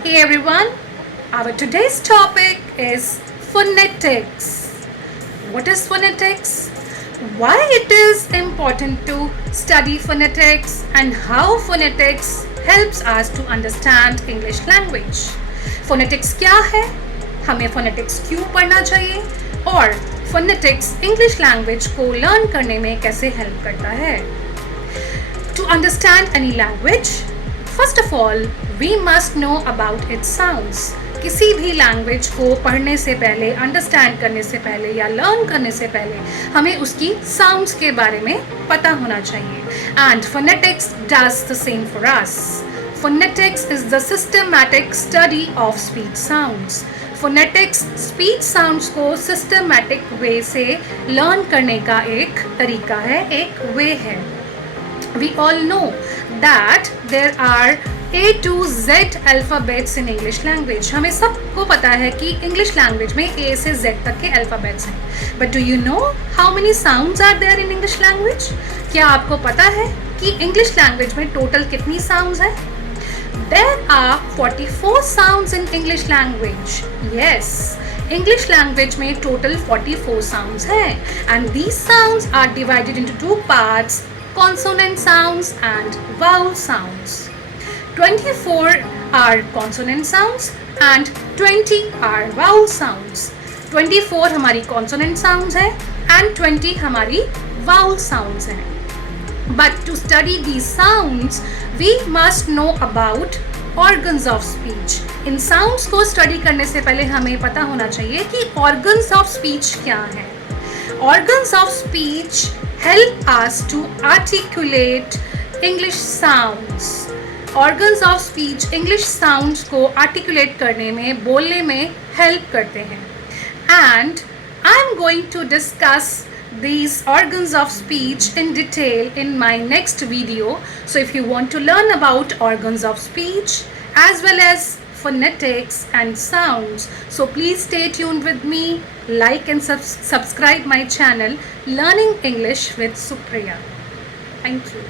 Hey everyone, our today's topic is phonetics. What is phonetics? Why it is important to study phonetics and how phonetics helps us to understand English language. Phonetics क्या है? हमें phonetics क्यों पढ़ना चाहिए? और phonetics English language को learn करने में कैसे help करता है? To understand any language, first of all, we must know about its sounds. किसी भी लैंग्वेज को पढ़ने से पहले, अंडरस्टैंड करने से पहले या लर्न करने से पहले हमें उसकी साउंड्स के बारे में पता होना चाहिए. And phonetics does the same for us. Phonetics is the systematic study of speech sounds. Phonetics speech sounds को सिस्टमैटिक वे से लर्न करने का एक तरीका है, एक वे है. We all know that there are A to Z alphabets in English language. हमें सबको पता है कि English language में A से Z तक के alphabets हैं. But do you know how many sounds are there in English language? क्या आपको पता है कि English language में total कितनी sounds हैं? There are 44 sounds in English language. Yes, English language में total 44 sounds हैं. And these sounds are divided into two parts. Consonant sounds and vowel sounds. 24 are consonant sounds and 20 are vowel sounds. 24 हमारी consonant sounds है and 20 हमारी vowel sounds है. But to study these sounds, we must know about organs of speech. In sounds को study करने से पहले हमें पता होना चाहिए कि organs of speech क्या हैं. Organs of speech help us to articulate English sounds. Organs of speech English sounds को articulate करने में, बोलने में help करते हैं. And I'm going to discuss these organs of speech in detail in my next video. So if you want to learn about organs of speech as well as phonetics and sounds, so please stay tuned with me, like and subscribe my channel Learning English with Supriya. Thank you.